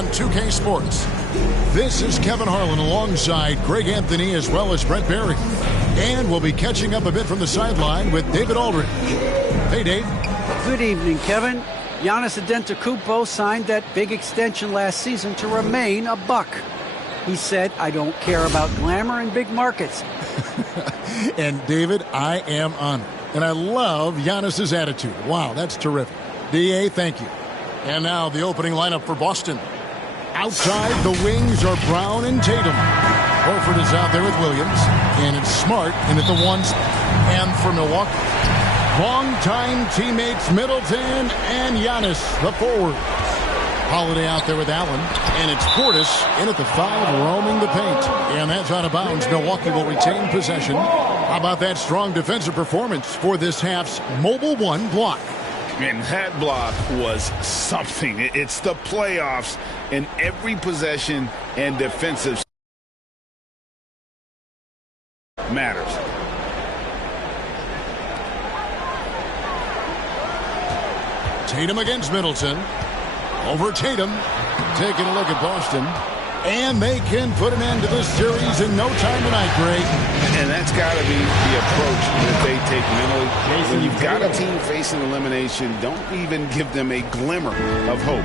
on 2K Sports. This is Kevin Harlan alongside Greg Anthony as well as Brent Barry. And we'll be catching up a bit from the sideline with David Aldridge. Hey, Dave. Good evening, Kevin. Giannis Antetokounmpo signed that big extension last season to remain a Buck. He said, I don't care about glamour in big markets. And, David, I am honored. And I love Giannis's attitude. Wow, that's terrific. D.A., thank you. And now the opening lineup for Boston. Outside, the wings are Brown and Tatum. Horford is out there with Williams. And it's Smart in at the ones. And for Milwaukee, longtime teammates Middleton and Giannis, the forward. Holiday out there with Allen. And it's Portis in at the 5, roaming the paint. And that's out of bounds. Milwaukee will retain possession. How about that strong defensive performance for this half's Mobile One block? And that block was something. It's the playoffs, and every possession and defensive matters. Tatum against Middleton. Over Tatum. Taking a look at Boston. And they can put an end to this series in no time tonight, Greg. And that's got to be the approach that they take mentally. When you've got a team facing elimination, don't even give them a glimmer of hope.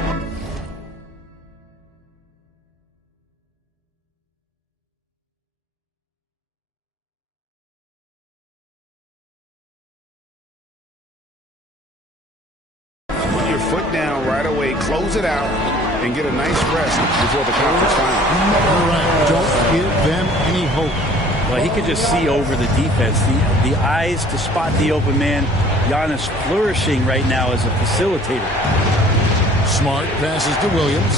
Put your foot down right away, close it out, and get a nice rest before the conference final. All right, don't give them any hope. Well, he could just see over the defense. The eyes to spot the open man. Giannis flourishing right now as a facilitator. Smart passes to Williams.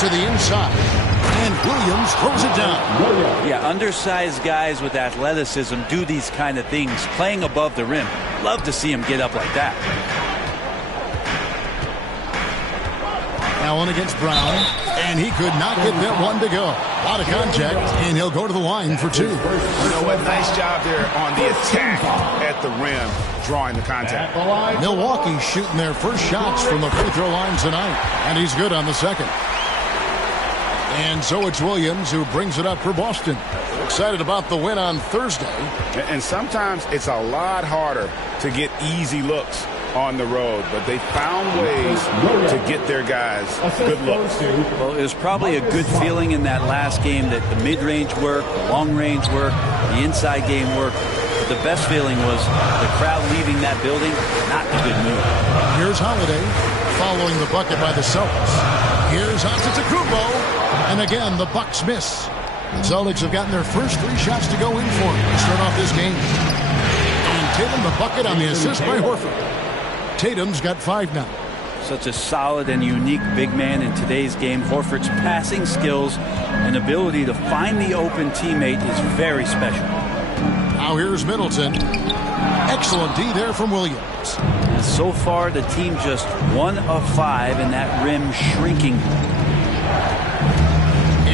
To the inside. And Williams throws it down. Yeah, undersized guys with athleticism do these kind of things, playing above the rim. Love to see him get up like that. Allen against Brown, and he could not get that one to go. A lot of contact, and he'll go to the line for 2. You know what? Nice job there on the attack at the rim, drawing the contact. Milwaukee shooting their first shots from the free throw line tonight, and he's good on the second. And so it's Williams who brings it up for Boston. Excited about the win on Thursday. And sometimes it's a lot harder to get easy looks on the road, but they found ways to get their guys good looks. Well, it was probably a good feeling in that last game that the mid-range worked, the long-range worked, the inside game worked. But the best feeling was the crowd leaving that building, not in a good mood. Here's Holiday following the bucket by the Celtics. Here's Antetokounmpo, and again the Bucks miss. The Celtics have gotten their first 3 shots to go in for to start off this game. And Tatum the bucket on the assist by Horford. Tatum's got 5 now. Such a solid and unique big man in today's game. Horford's passing skills and ability to find the open teammate is very special. Now here's Middleton. Excellent D there from Williams. And so far, the team just 1 of 5 and that rim shrinking.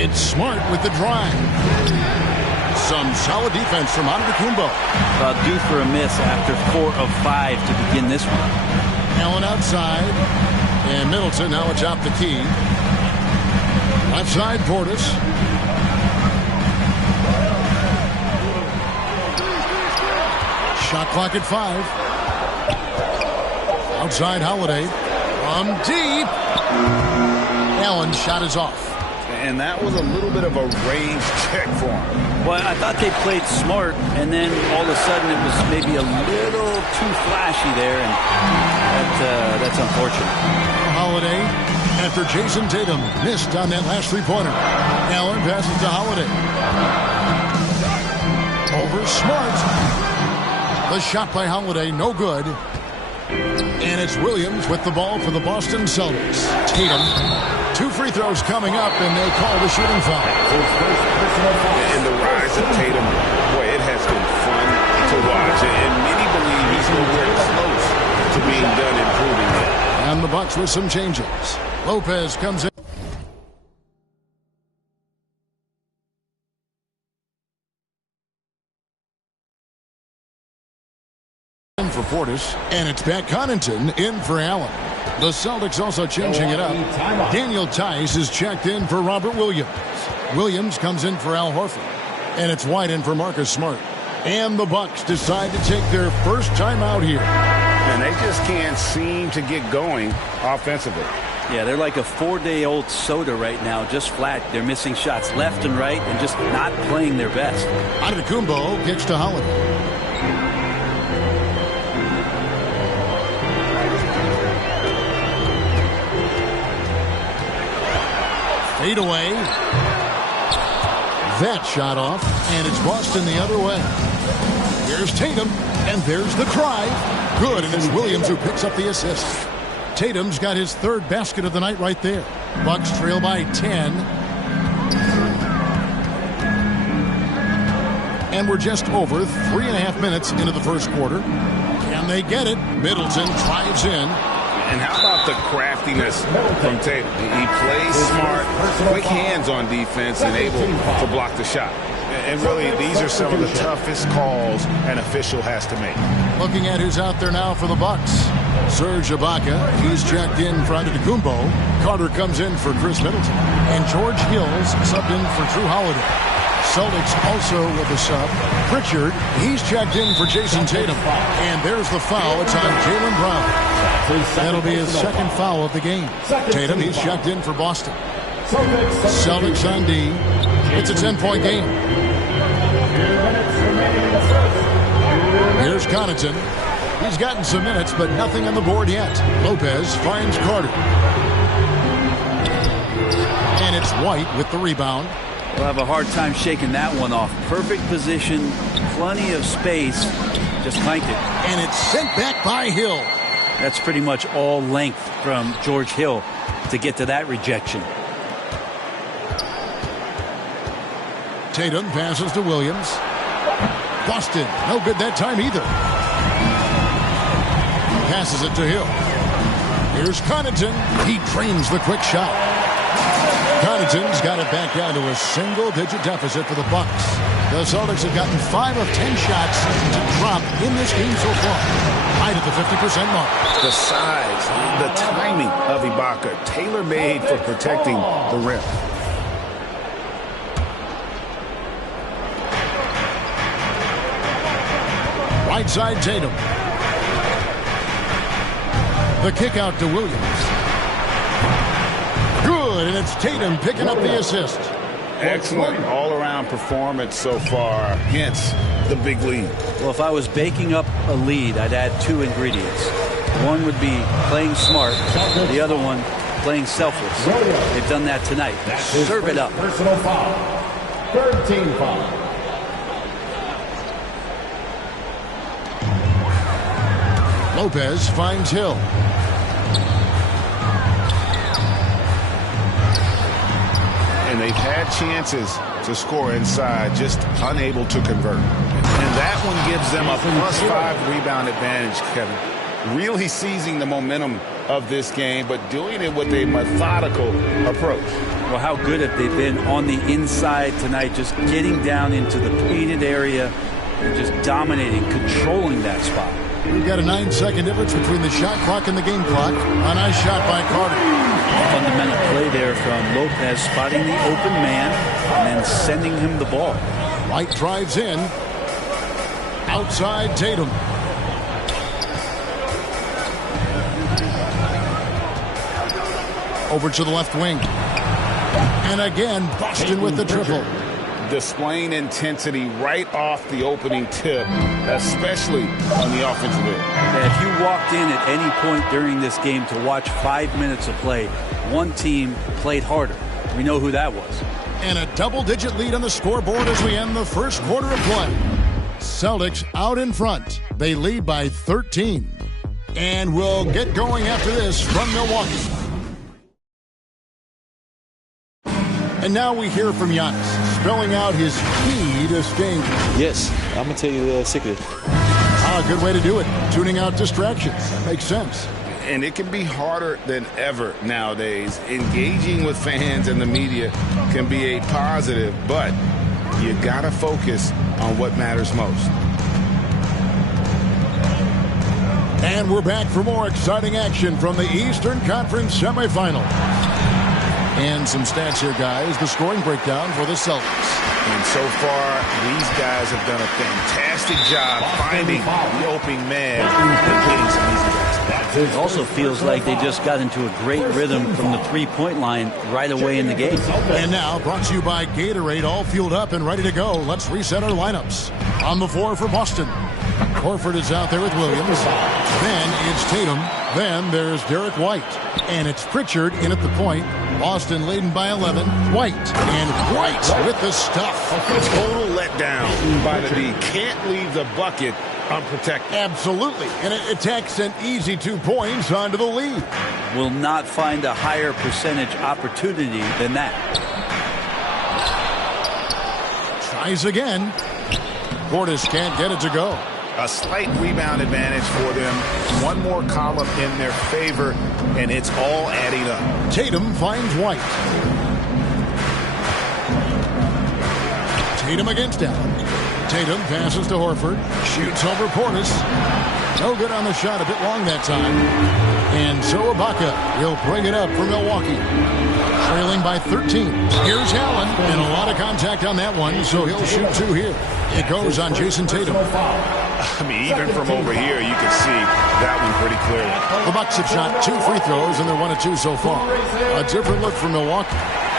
It's Smart with the drive. Some solid defense from Antetokounmpo. Due for a miss after 4 of 5 to begin this one. Allen outside. And Middleton now atop the key. Left side, Portis. Shot clock at 5. Outside, Holiday. From deep. Allen's shot is off. And that was a little bit of a range check for him. Well, I thought they played smart, and then all of a sudden it was maybe a little too flashy there, and that's unfortunate. Holiday after Jason Tatum missed on that last 3-pointer. Allen passes to Holiday. Over Smart. The shot by Holiday, no good. And it's Williams with the ball for the Boston Celtics. Tatum. 2 free throws coming up, and they call the shooting foul. And the rise of Tatum, boy, it has been fun to watch. And many believe he's nowhere close to being done improving it. And the Bucks with some changes. Lopez comes in. For Portis, and it's Pat Connaughton in for Allen. The Celtics also changing it up. Daniel Tice is checked in for Robert Williams. Williams comes in for Al Horford. And it's White in for Marcus Smart. And the Bucks decide to take their first time out here. And they just can't seem to get going offensively. Yeah, they're like a 4-day-old soda right now, just flat. They're missing shots left and right and just not playing their best. Antetokounmpo kicks to Holiday. Fade away. That shot off, and it's Boston the other way. Here's Tatum, and there's the drive. Good, and it's Williams who picks up the assist. Tatum's got his third basket of the night right there. Bucks trail by 10. And we're just over 3.5 minutes into the first quarter. Can they get it? Middleton drives in. And how about the craftiness from Tatum? He plays smart, quick hands on defense, and able to block the shot. And really, these are some of the toughest calls an official has to make. Looking at who's out there now for the Bucks. Serge Ibaka, he's checked in for Antetokounmpo. Carter comes in for Chris Middleton. And George Hill's subbed in for Drew Holiday. Celtics also with a sub. Pritchard, he's checked in for Jason Tatum. And there's the foul. It's on Jaylen Brown. That'll be his second foul of the game. Tatum, he's checked in for Boston. Celtics on D. It's a 10-point game. Here's Connaughton. He's gotten some minutes, but nothing on the board yet. Lopez finds Carter. And it's White with the rebound. We'll have a hard time shaking that one off. Perfect position, plenty of space, just clanked it. And it's sent back by Hill. That's pretty much all length from George Hill to get to that rejection. Tatum passes to Williams. Boston, no good that time either. Passes it to Hill. Here's Connaughton. He trains the quick shot. Connaughton's got it back down to a single-digit deficit for the Bucks. The Celtics have gotten 5 of 10 shots to drop in this game so far. Right at the 50% mark. The size, the timing of Ibaka, tailor-made for protecting the rim. Right side Tatum. The kick out to Williams. Good, and it's Tatum picking up the assist. Excellent all-around performance so far, hence the big lead. Well, if I was baking up a lead, I'd add 2 ingredients. One would be playing smart. The other one, playing selfless. They've done that tonight. Serve it up. Personal foul. Third team foul. Lopez finds Hill. And they've had chances to score inside, just unable to convert. And that one gives them a +5 rebound advantage, Kevin. Really seizing the momentum of this game, but doing it with a methodical approach. Well, how good have they been on the inside tonight, just getting down into the painted area and just dominating, controlling that spot. We've got a 9-second difference between the shot clock and the game clock. A nice shot by Carter. Fundamental play there from Lopez, spotting the open man and then sending him the ball. White drives in. Outside Tatum. Over to the left wing. And again, Boston with the triple. Displaying intensity right off the opening tip, especially on the offensive end. Yeah, if you walked in at any point during this game to watch 5 minutes of play, one team played harder. We know who that was. And a double-digit lead on the scoreboard as we end the first quarter of play. Celtics out in front. They lead by 13. And we'll get going after this from Milwaukee. And now we hear from Giannis, spelling out his key to staying. Yes, I'm going to tell you the secret. A good way to do it. Tuning out distractions. That makes sense. And it can be harder than ever nowadays. Engaging with fans and the media can be a positive, but you got to focus on what matters most. And we're back for more exciting action from the Eastern Conference semifinal. And some stats here, guys. The scoring breakdown for the Celtics. And so far, these guys have done a fantastic job finding the opening man and hitting some easy baskets. It also feels like they just got into a great rhythm from the three-point line right away in the game. And now, brought to you by Gatorade, all fueled up and ready to go. Let's reset our lineups. On the floor for Boston, Horford is out there with Williams. Then it's Tatum. Then there's Derek White. And it's Pritchard in at the point. Boston leading by 11. White. And White with the stuff. A total letdown by the D. Can't leave the bucket unprotected. Absolutely. And it takes an easy 2 points onto the lead. Will not find a higher percentage opportunity than that. Tries again. Portis can't get it to go. A slight rebound advantage for them. One more column in their favor, and it's all adding up. Tatum finds White. Tatum against Allen. Tatum passes to Horford. Shoots over Portis. No good on the shot. A bit long that time. And so Ibaka will bring it up for Milwaukee. Trailing by 13. Here's Allen. And a lot of contact on that one, so he'll shoot 2 here. It goes on Jason Tatum. I mean, even from over here, you can see that one pretty clearly. The Bucks have shot 2 free throws, and they're 1 of 2 so far. A different look for Milwaukee.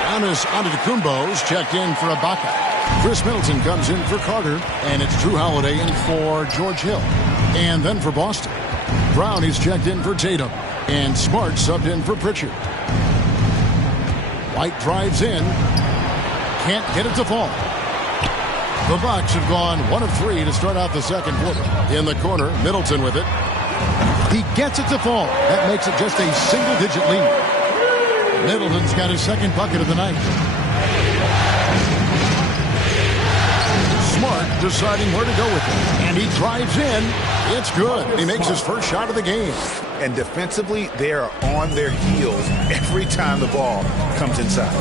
Giannis Antetokounmpo's checked in for Ibaka. Chris Middleton comes in for Carter, and it's Drew Holiday in for George Hill. And then for Boston, Brown is checked in for Tatum, and Smart subbed in for Pritchard. White drives in, can't get it to fall. The Bucks have gone 1 of 3 to start out the second quarter. In the corner, Middleton with it. He gets it to fall. That makes it just a single-digit lead. Middleton's got his second bucket of the night. Smart deciding where to go with it. And he drives in. It's good. He makes his first shot of the game. And defensively, they are on their heels every time the ball comes inside.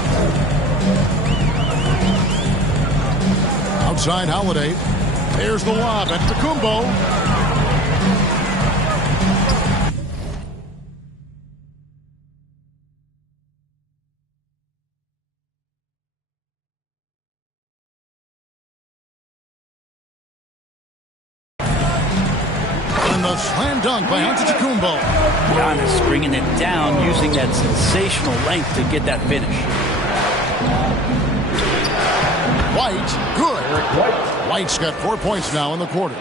Outside Holiday. There's the lob at Antetokounmpo. And the slam dunk by Antetokounmpo. Giannis bringing it down, using that sensational length to get that finish. White, good. White's got 4 points now in the quarter.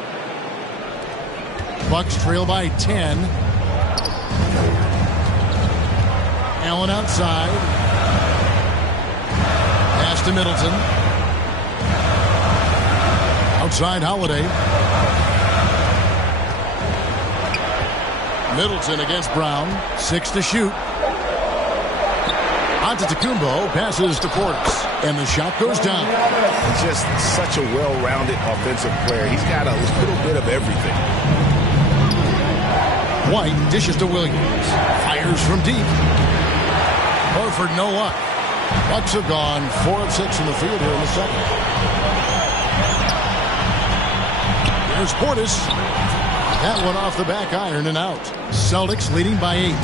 Bucks trail by 10. Allen outside. Pass to Middleton. Outside Holiday. Middleton against Brown. 6 to shoot. Antetokounmpo passes to Portis. And the shot goes down. Just such a well-rounded offensive player. He's got a little bit of everything. White dishes to Williams. Fires from deep. Horford no luck. Bucks have gone 4 of 6 in the field here in the second. Here's Portis. That one off the back iron and out. Celtics leading by 8.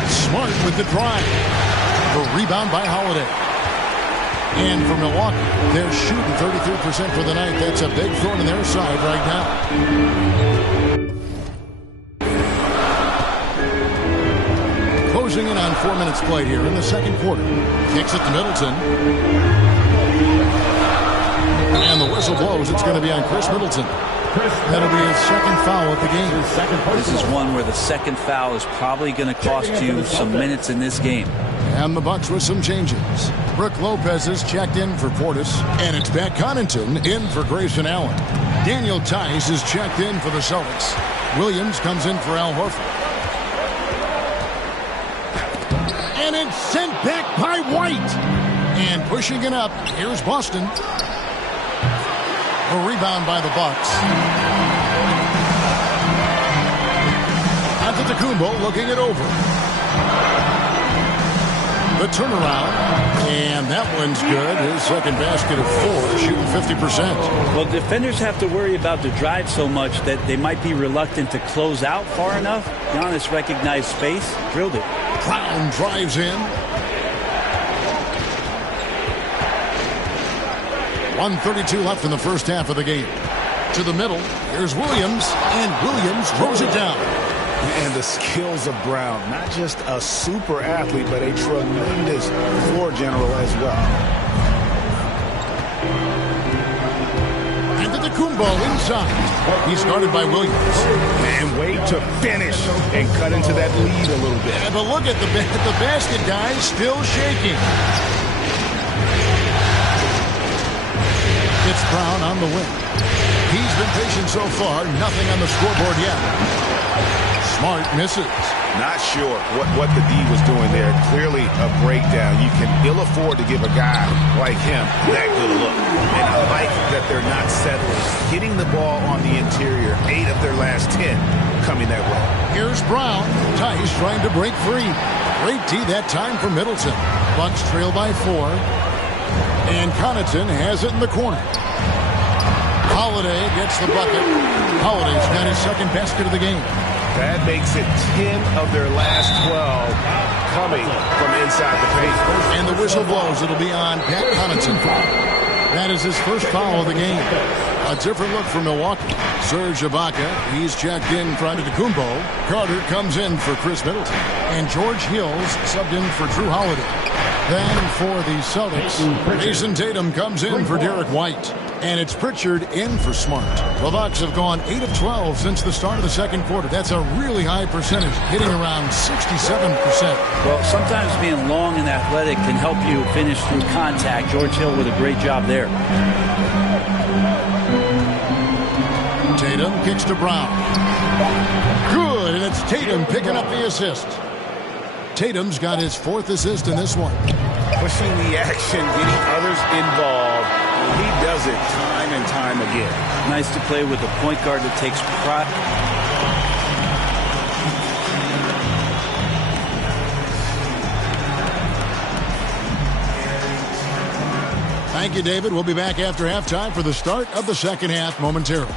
It's Smart with the drive. The rebound by Holiday. And for Milwaukee, they're shooting 33% for the night. That's a big thorn in their side right now. Closing in on 4 minutes played here in the second quarter. Kicks it to Middleton. And the whistle blows. It's going to be on Chris Middleton. That'll be his second foul of the game. This is one where the second foul is probably going to cost you some minutes in this game. And the Bucks with some changes. Brook Lopez is checked in for Portis. And it's Pat Connaughton in for Grayson Allen. Daniel Tice is checked in for the Celtics. Williams comes in for Al Horford. And it's sent back by White. And pushing it up, here's Boston. A rebound by the Bucks. Antetokounmpo looking it over. The turnaround. And that one's good. His second basket of 4, shooting 50%. Well, defenders have to worry about the drive so much that they might be reluctant to close out far enough. Giannis recognized space, drilled it. Brown drives in. 1:32 left in the first half of the game. To the middle, here's Williams, and Williams throws it down. And the skills of Brown, not just a super athlete, but a tremendous floor general as well. And Antetokounmpo inside. He's guarded by Williams. And wait to finish and cut into that lead a little bit. But look at the basket, guys, still shaking. It's Brown on the wing. He's been patient so far, nothing on the scoreboard yet. Smart misses. Not sure what the D was doing there. Clearly a breakdown. You can ill afford to give a guy like him that good a look. And I like that they're not settling. Hitting the ball on the interior, 8 of their last 10 coming that way. Here's Brown. Tice trying to break free. Great D that time for Middleton. Bucks trail by 4. And Connaughton has it in the corner. Holiday gets the bucket. Holiday's got his second basket of the game. That makes it 10 of their last 12 coming from inside the paint. And the whistle blows. It'll be on Pat Connaughton. That is his first foul of the game. A different look for Milwaukee. Serge Ibaka, he's checked in for Antetokounmpo. Carter comes in for Chris Middleton. And George Hills subbed in for Drew Holiday. Then for the Celtics, Jason Tatum comes in for Derek White. And it's Pritchard in for Smart. The Bucks have gone 8 of 12 since the start of the second quarter. That's a really high percentage, hitting around 67%. Well, sometimes being long and athletic can help you finish through contact. George Hill with a great job there. Tatum kicks to Brown. Good, and it's Tatum picking up the assist. Tatum's got his 4th assist in this one. Pushing the action, getting others involved. He does it time and time again. Nice to play with a point guard that takes pride. Thank you, David. We'll be back after halftime for the start of the second half momentarily.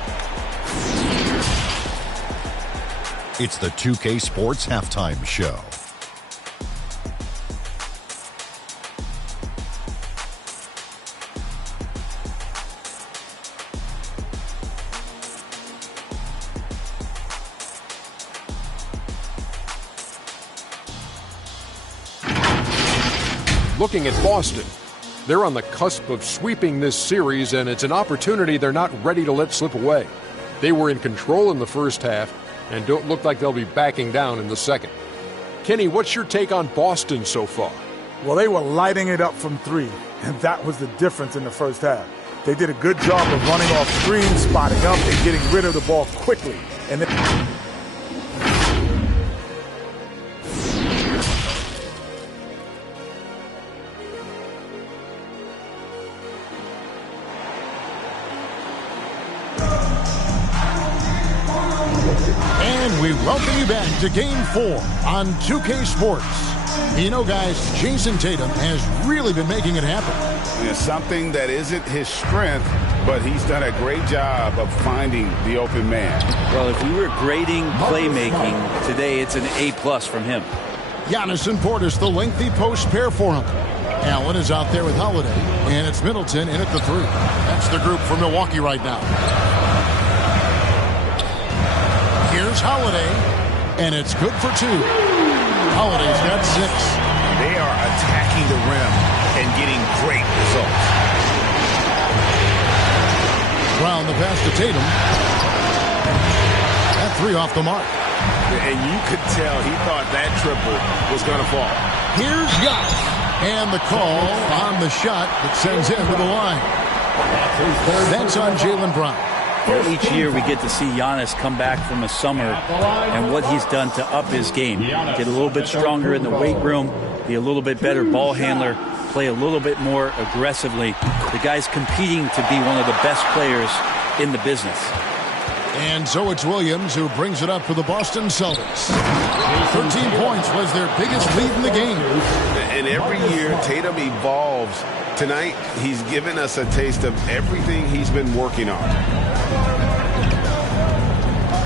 It's the 2K Sports Halftime Show. Looking at Boston, they're on the cusp of sweeping this series, and it's an opportunity they're not ready to let slip away. They were in control in the first half and don't look like they'll be backing down in the second. Kenny, what's your take on Boston so far? Well, they were lighting it up from 3, and that was the difference in the first half. They did a good job of running off screens, spotting up, and getting rid of the ball quickly. And then we welcome you back to Game 4 on 2K Sports. You know, guys, Jason Tatum has really been making it happen. It's something that isn't his strength, but he's done a great job of finding the open man. Well, if we were grading playmaking today, it's an A+ from him. Giannis and Portis, the lengthy post pair for him. Allen is out there with Holiday, and it's Middleton in at the 3. That's the group for Milwaukee right now. Here's Holiday, and it's good for 2. Holiday's got 6. They are attacking the rim and getting great results. Brown the pass to Tatum. That 3 off the mark. And you could tell he thought that triple was going to fall. Here's Giannis. And the call on the shot that sends him to the line. That's on Jaylen Brown. Well, each year we get to see Giannis come back from a summer and what he's done to up his game. Get a little bit stronger in the weight room, be a little bit better ball handler, play a little bit more aggressively. The guy's competing to be one of the best players in the business. And so it's Williams who brings it up for the Boston Celtics. 13 points was their biggest lead in the game. And every year, Tatum evolves. Tonight, he's given us a taste of everything he's been working on.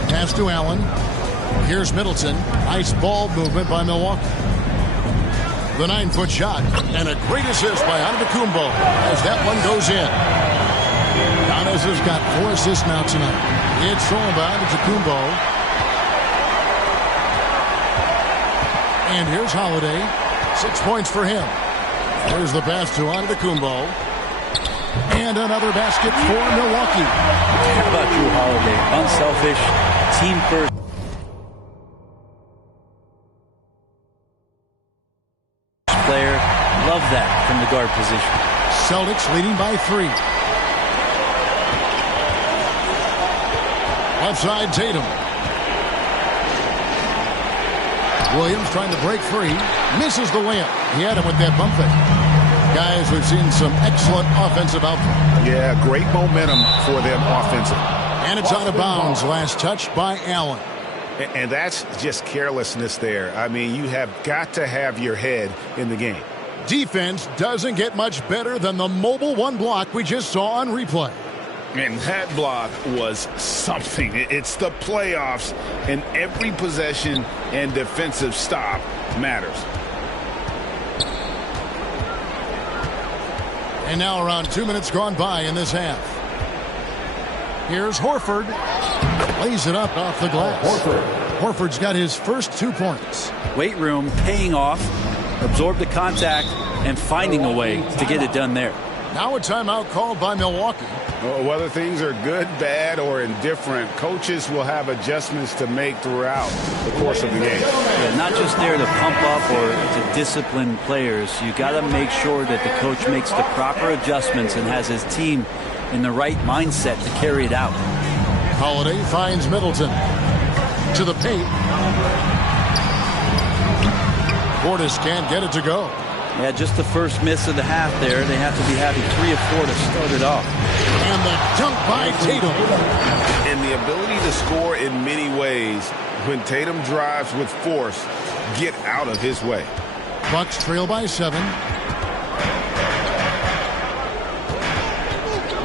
Pass to Allen. Here's Middleton. Nice ball movement by Milwaukee. The 9-foot shot. And a great assist by Antetokounmpo as that one goes in. Giannis has got 4 assists now tonight. It's thrown by Antetokounmpo. And here's Holiday. 6 points for him. There's the pass to Antetokounmpo. And another basket for Milwaukee. How about Drew Holiday? Unselfish, team first. Player. Love that from the guard position. Celtics leading by 3. Left side, Tatum. Williams trying to break free. Misses the layup. He had him with that bump fake. Guys, we've seen some excellent offensive output. Yeah, great momentum for them offensively. And it's out of bounds. Last touch by Allen. And that's just carelessness there. I mean, you have got to have your head in the game. Defense doesn't get much better than the mobile one block we just saw on replay. And that block was something. It's the playoffs, and every possession and defensive stop matters. And now around 2 minutes gone by in this half. Here's Horford. Lays it up off the glass. Horford's got his first 2 points. Weight room paying off, absorb the contact, and finding a way to get it done there. Now a timeout called by Milwaukee. Whether things are good, bad, or indifferent, coaches will have adjustments to make throughout the course of the game. Yeah, not just there to pump up or to discipline players. You got to make sure that the coach makes the proper adjustments and has his team in the right mindset to carry it out. Holiday finds Middleton to the paint. Portis can't get it to go. Yeah, just the first miss of the half there. They have to be having 3 of 4 to start it off. And the dunk by Tatum. And the ability to score in many ways. When Tatum drives with force, get out of his way. Bucks trail by 7.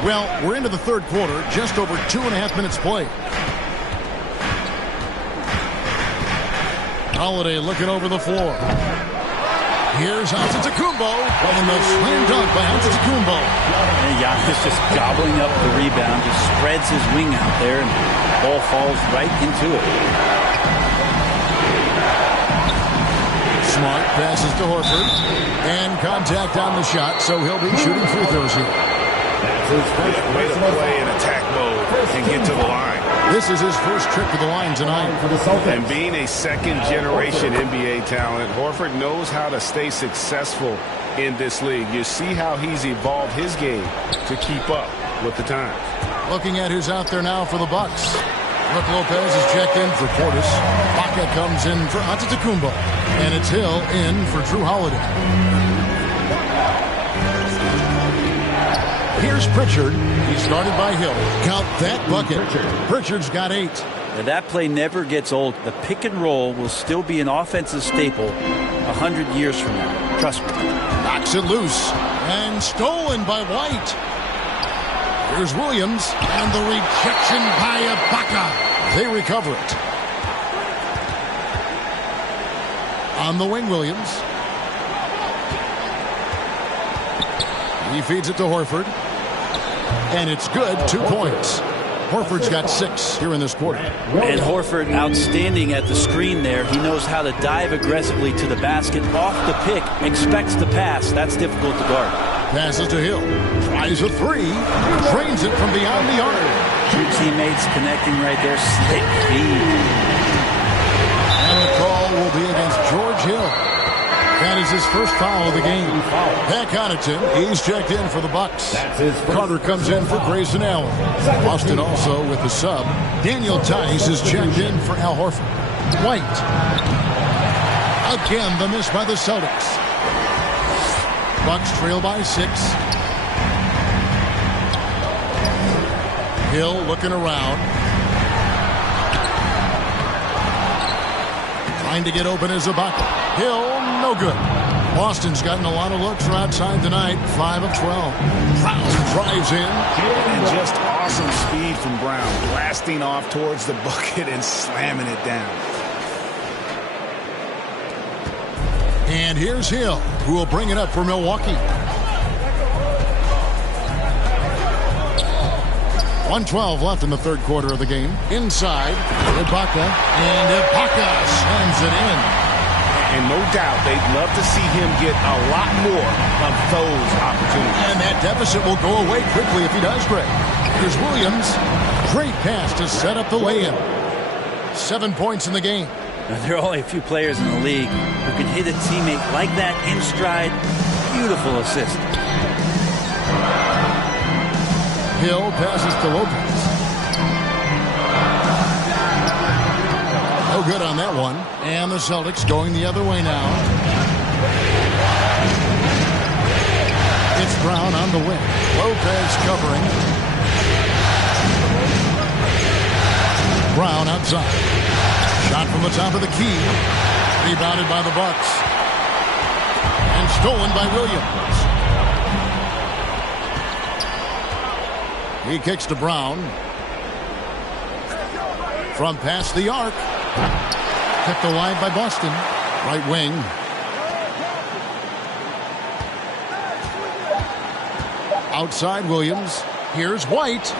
Well, we're into the third quarter, just over 2.5 minutes played. Holiday looking over the floor. Here's Antetokounmpo, and the slam dunk by Antetokounmpo. And Giannis just gobbling up the rebound, just spreads his wing out there, and the ball falls right into it. Smart passes to Horford, and contact on the shot, so he'll be shooting free throws here. Way to play in attack mode and get to the line. This is his first trip to the line tonight. And being a second-generation NBA talent, Horford knows how to stay successful in this league. You see how he's evolved his game to keep up with the times. Looking at who's out there now for the Bucks. Brook Lopez is checked in for Portis. Baca comes in for Antetokounmpo. And it's Hill in for Drew Holiday. Here's Pritchard. He's guarded by Hill. Count that bucket. Pritchard's got 8. Now that play never gets old. The pick and roll will still be an offensive staple 100 years from now. Trust me. Knocks it loose. And stolen by White. Here's Williams. And the rejection by Ibaka. They recover it. On the wing, Williams. He feeds it to Horford. And it's good. 2 points. Horford's got 6 here in this quarter. And Horford outstanding at the screen there. He knows how to dive aggressively to the basket off the pick. Expects the pass. That's difficult to guard. Passes to Hill. Tries a 3. Drains it from beyond the arc. 2 teammates connecting right there. Slick feed. And the call will be against George Hill. That is his first foul of the game. Pat Connaughton, he's checked in for the Bucks. Carter comes in for Grayson Allen. Boston also with the sub. Daniel Tice is checked in for Al Horford. White. Again, the miss by the Celtics. Bucks trail by 6. Hill looking around. Trying to get open is Ibaka. Hill, no good. Boston's gotten a lot of looks from outside tonight. 5 of 12. Brown drives in. And just awesome speed from Brown. Blasting off towards the bucket and slamming it down. And here's Hill, who will bring it up for Milwaukee. 1:12 left in the third quarter of the game. Inside, Ibaka, and Ibaka slams it in. And no doubt they'd love to see him get a lot more of those opportunities. And that deficit will go away quickly if he does, Greg. Here's Williams. Great pass to set up the lay-in. 7 points in the game. Now, there are only a few players in the league who can hit a teammate like that in stride. Beautiful assist. Hill passes to Lopez. No good on that one. And the Celtics going the other way now. It's Brown on the wing. Lopez covering. Brown outside. Shot from the top of the key. Rebounded by the Bucks. And stolen by Williams. He kicks to Brown. From past the arc. Kept alive by Boston. Right wing. Outside Williams. Here's White.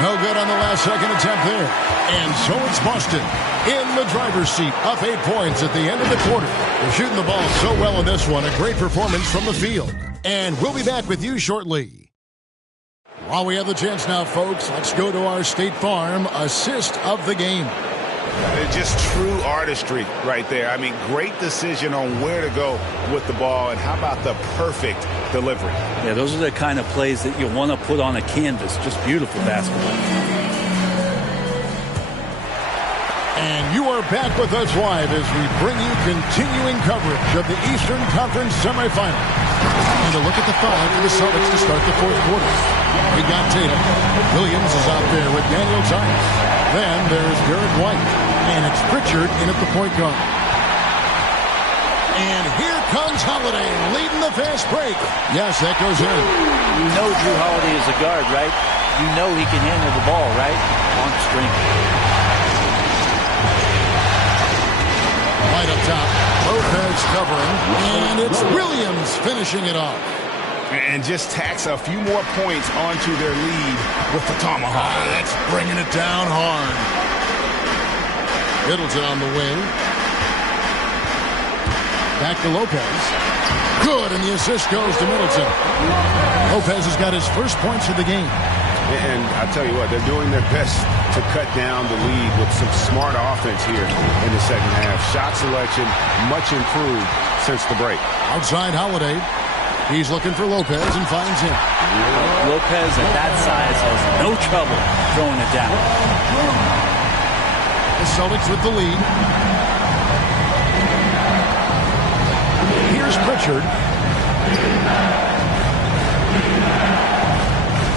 No good on the last second attempt there. And so it's Boston in the driver's seat. Up 8 points at the end of the quarter. They're shooting the ball so well in this one. A great performance from the field. And we'll be back with you shortly. While we have the chance now, folks, let's go to our State Farm assist of the game. Just true artistry right there. I mean, great decision on where to go with the ball, and how about the perfect delivery? Yeah, those are the kind of plays that you want to put on a canvas. Just beautiful basketball. And you are back with us live as we bring you continuing coverage of the Eastern Conference semifinals. And a look at the five for the Celtics to start the fourth quarter. We got Tatum. Williams is out there with Daniel Tice. Then there's Derek White. And it's Pritchard in at the point guard. And here comes Holiday leading the fast break. Yes, that goes in. You know Drew Holiday is a guard, right? You know he can handle the ball, right? On string. Right up top. Lopez covering. And it's Williams finishing it off. And just tacks a few more points onto their lead with the tomahawk. That's bringing it down hard. Middleton on the wing. Back to Lopez. Good, and the assist goes to Middleton. Lopez has got his first points of the game. And I tell you what, they're doing their best to cut down the lead with some smart offense here in the second half. Shot selection much improved since the break. Outside Holiday. He's looking for Lopez and finds him. Lopez at that size has no trouble throwing it down. The Celtics with the lead. Here's Pritchard.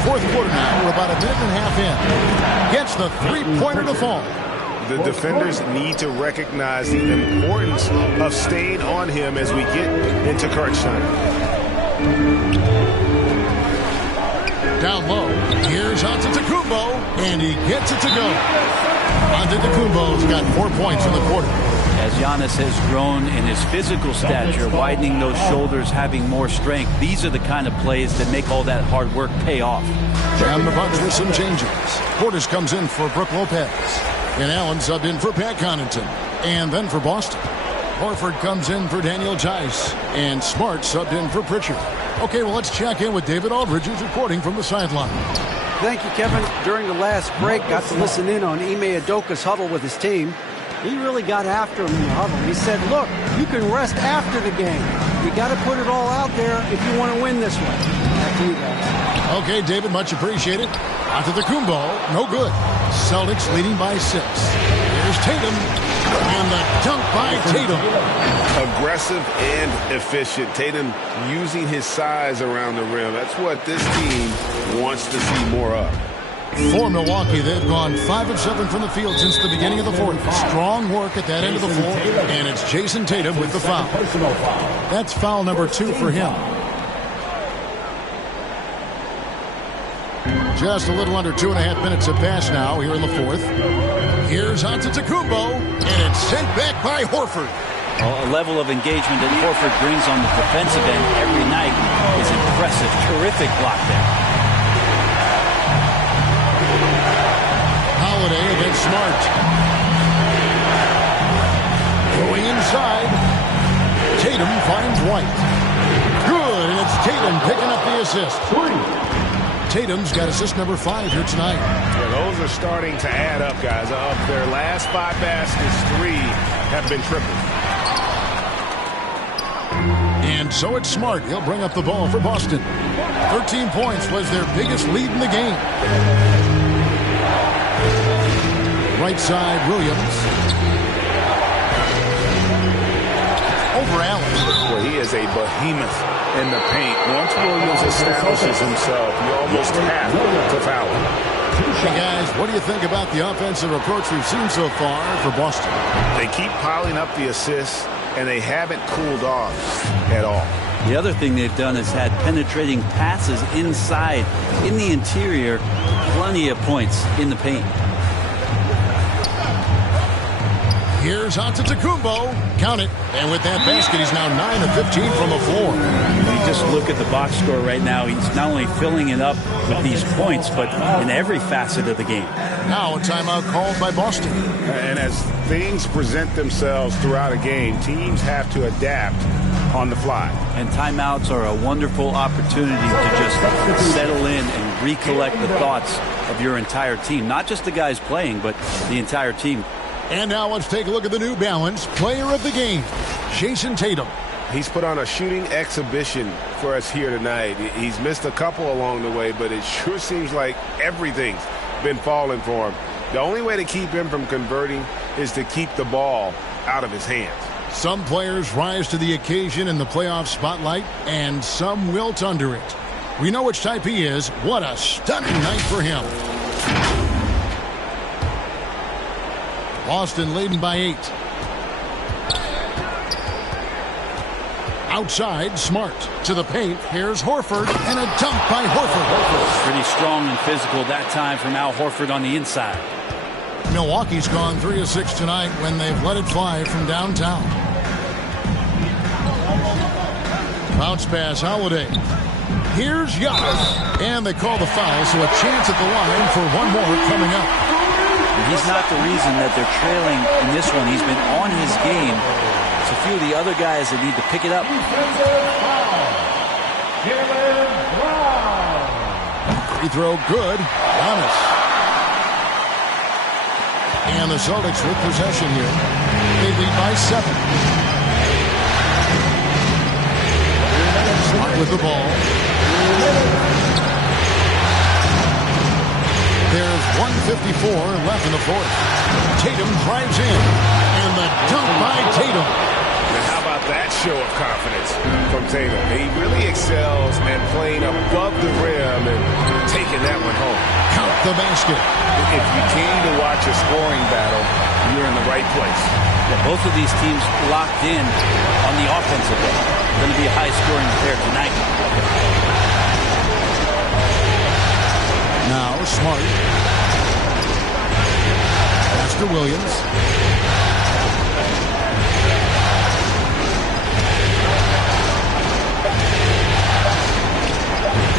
Fourth quarter now. We're about a minute and a half in. Gets the three-pointer to fall. The defenders need to recognize the importance of staying on him as we get into crunch time. Down low. Here's Antetokounmpo, and he gets it to go. Antetokounmpo's got 4 points in the quarter. As Giannis has grown in his physical stature, widening those shoulders, having more strength, these are the kind of plays that make all that hard work pay off. And the Bucks with some changes. Portis comes in for Brook Lopez. And Allen subbed in for Pat Connaughton. And then for Boston, Horford comes in for Daniel Tice. And Smart subbed in for Pritchard. Okay, well, let's check in with David Aldridge, who's reporting from the sideline. Thank you, Kevin. During the last break, got to listen in on Ime Udoka's huddle with his team. He really got after him in the huddle. He said, look, you can rest after the game. You got to put it all out there if you want to win this one. Back to you guys. Okay, David, much appreciated. Antetokounmpo, no good. Celtics leading by 6. Here's Tatum, and the dunk by Tatum. Aggressive and efficient. Tatum using his size around the rim. That's what this team wants to see more of. For Milwaukee, they've gone 5 of 7 from the field since the beginning of the fourth. Strong work at that end of the floor, and it's Jason Tatum with the foul. That's foul number 2 for him. Just a little under 2.5 minutes have passed now here in the fourth. Here's Antetokounmpo, and it's sent back by Horford. Well, a level of engagement that Horford brings on the defensive end every night is impressive. Terrific block there. Holiday against Smart. Going inside. Tatum finds White. Good, and it's Tatum picking up the assist. Tatum's got assist number 5 here tonight. Yeah, those are starting to add up, guys. Of their last 5 baskets, 3 have been triples. And so it's Smart. He'll bring up the ball for Boston. 13 points was their biggest lead in the game. Right side, Williams. Over Allen. Well, he is a behemoth in the paint. Once Williams establishes himself, you almost have to foul him. Hey guys, what do you think about the offensive approach we've seen so far for Boston? They keep piling up the assists, and they haven't cooled off at all. The other thing they've done is had penetrating passes inside, in the interior, plenty of points in the paint. Here's Antetokounmpo. Count it. And with that basket, he's now 9 of 15 from the floor. You just look at the box score right now. He's not only filling it up with these points, but in every facet of the game. Now a timeout called by Boston. And as things present themselves throughout a game, teams have to adapt on the fly. And timeouts are a wonderful opportunity to just settle in and recollect the thoughts of your entire team. Not just the guys playing, but the entire team. And now let's take a look at the New Balance player of the game, Jason Tatum. He's put on a shooting exhibition for us here tonight. He's missed a couple along the way, but it sure seems like everything's been falling for him. The only way to keep him from converting is to keep the ball out of his hands. Some players rise to the occasion in the playoff spotlight, and some wilt under it. We know which type he is. What a stunning night for him. Boston leading by 8. Outside, Smart to the paint. Here's Horford, and a dunk by Horford. Pretty strong and physical that time from Al Horford on the inside. Milwaukee's gone 3 of 6 tonight when they've let it fly from downtown. Bounce pass, Holiday. Here's Giannis, and they call the foul, so a chance at the line for one more coming up. He's not the reason that they're trailing in this one. He's been on his game. It's a few of the other guys that need to pick it up. Free throw good. Giannis. And the Celtics with possession here. They lead by 7. Smart with the ball. There's 1:54 left in the fourth. Tatum drives in. And the dunk by Tatum. And how about that show of confidence from Tatum? He really excels in playing above the rim and taking that one home. Count the basket. If you came to watch a scoring battle, you're in the right place. Yeah, both of these teams locked in on the offensive end. Going to be a high-scoring affair tonight. Now Smart. Pass to Williams.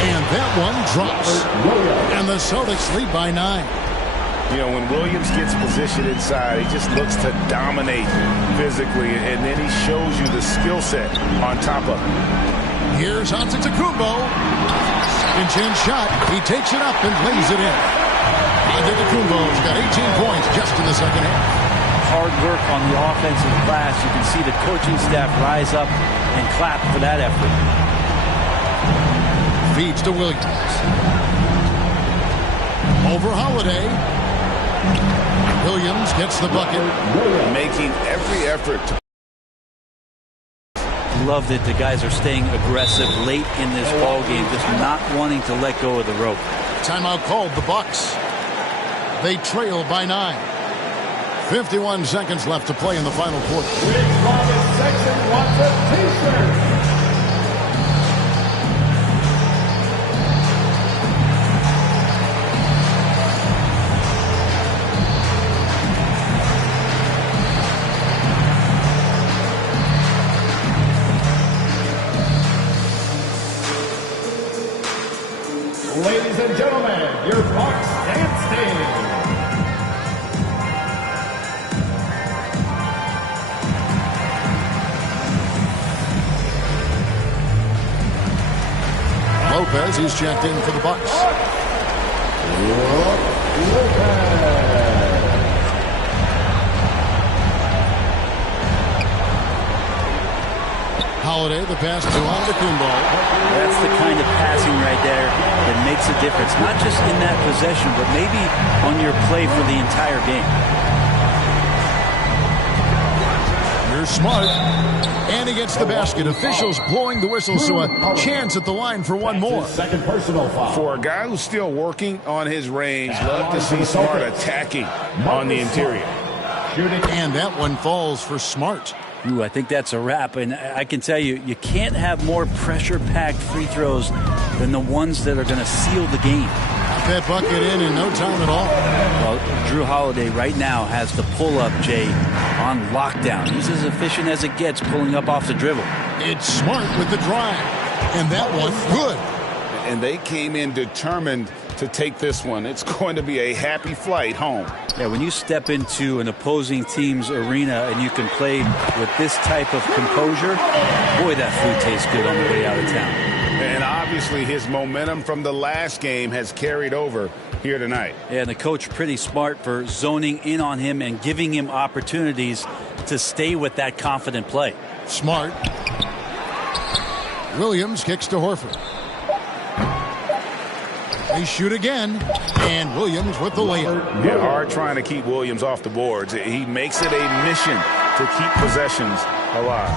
And that one drops. And the Celtics lead by 9. You know, when Williams gets positioned inside, he just looks to dominate physically, and then he shows you the skill set on top of it. Here's Antetokounmpo. Second-chance shot. He takes it up and lays it in. Antetokounmpo's got 18 points just in the second half. Hard work on the offensive glass. You can see the coaching staff rise up and clap for that effort. Feeds to Williams. Over Holiday. Williams gets the bucket. Making every effort to... Love that the guys are staying aggressive late in this ball game, just not wanting to let go of the rope. Timeout called, the Bucks. They trail by 9. 51 seconds left to play in the final quarter. Which Robin Sexton wants a t-shirt? Ladies and gentlemen, your Bucks dance team. Lopez is checked in for the Bucks. Holiday, the pass to Antetokounmpo. That's the kind of passing right there that makes a difference. Not just in that possession, but maybe on your play for the entire game. Here's Smart. And he gets the basket. Officials blowing the whistle, so a chance at the line for one more. Second personal foul. For a guy who's still working on his range, love to see Smart attacking on the interior. And that one falls for Smart. Ooh, I think that's a wrap, and I can tell you, you can't have more pressure-packed free throws than the ones that are going to seal the game. Got that bucket in no time at all. Well, Drew Holiday right now has the pull-up, Jay, on lockdown. He's as efficient as it gets pulling up off the dribble. It's Smart with the drive, and that one good. And they came in determined to take this one. It's going to be a happy flight home. Yeah, when you step into an opposing team's arena and you can play with this type of composure, boy, that food tastes good on the way out of town. And obviously his momentum from the last game has carried over here tonight. Yeah, and the coach pretty smart for zoning in on him and giving him opportunities to stay with that confident play. Smart. Williams kicks to Horford. They shoot again, and Williams with the layup. Yeah, hard trying to keep Williams off the boards. He makes it a mission to keep possessions alive.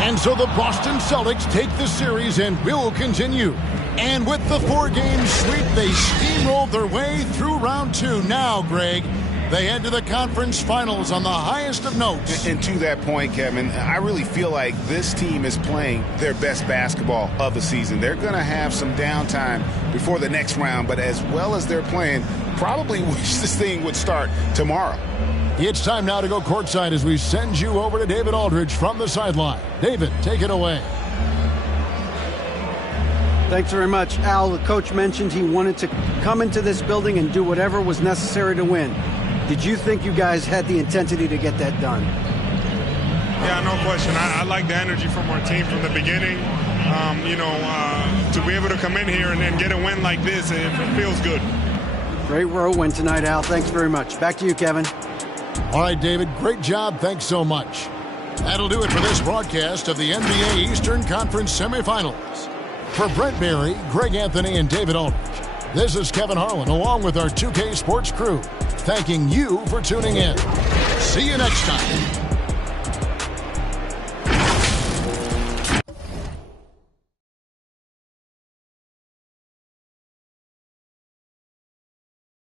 And so the Boston Celtics take the series and will continue. And with the 4-game sweep, they steamrolled their way through round 2. Now, Greg, they head to the conference finals on the highest of notes. And to that point, Kevin, I really feel like this team is playing their best basketball of the season. They're going to have some downtime before the next round, but as well as they're playing, probably wish this thing would start tomorrow. It's time now to go courtside as we send you over to David Aldridge from the sideline. David, take it away. Thanks very much, Al. The coach mentioned he wanted to come into this building and do whatever was necessary to win. Did you think you guys had the intensity to get that done? Yeah, no question. I like the energy from our team from the beginning. To be able to come in here and get a win like this, it feels good. Great road win tonight, Al. Thanks very much. Back to you, Kevin. All right, David, great job. Thanks so much. That'll do it for this broadcast of the NBA Eastern Conference semifinals. For Brent Berry, Greg Anthony, and David Aldridge, this is Kevin Harlan along with our 2K Sports crew, thanking you for tuning in. See you next time.